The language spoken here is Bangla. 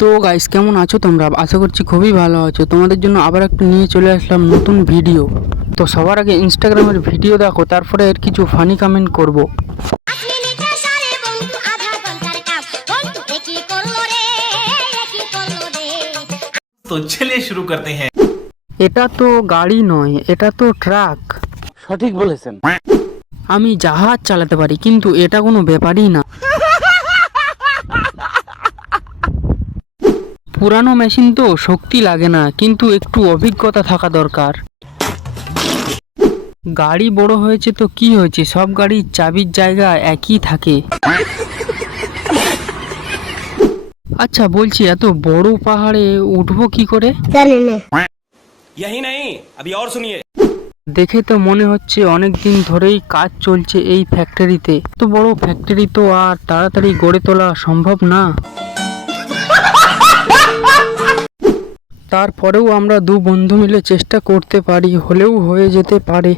তো গাইস কেমন আছো তোমরা? আশা করছি খুবই ভালো আছো। তোমাদের জন্য আবার একটু নিয়ে চলে আসলাম নতুন ভিডিও তো সবার আগে ইনস্টাগ্রামের ভিডিও দেখো তারপরে এর কিছু ফানি কমেন্ট করব। তো চলে শুরু করতে হ্যাঁ। এটা তো গাড়ি নয় এটা তো ট্রাক সঠিক বলেছেন। আমি জাহাজ চালাতে পারি কিন্তু এটা কোনো ব্যাপারই না। পুরানো মেশিন তো শক্তি লাগে না কিন্তু একটু অভিজ্ঞতা থাকা দরকার। গাড়ি বড় হয়েছে তো কি হয়েছে? সব গাড়ির চাবির জায়গা একই থাকে। আচ্ছা বলছি এত বড় পাহাড়ে উঠবো কি করে? দেখে তো মনে হচ্ছে অনেক দিন ধরেই কাজ চলছে এই ফ্যাক্টরিতে তো। বড় ফ্যাক্টরি তো আর তাড়াতাড়ি গড়ে তোলা সম্ভব না। তারপরেও আমরা দু বন্ধু মিলে চেষ্টা করতে পারি হলেও হয়ে যেতে পারে।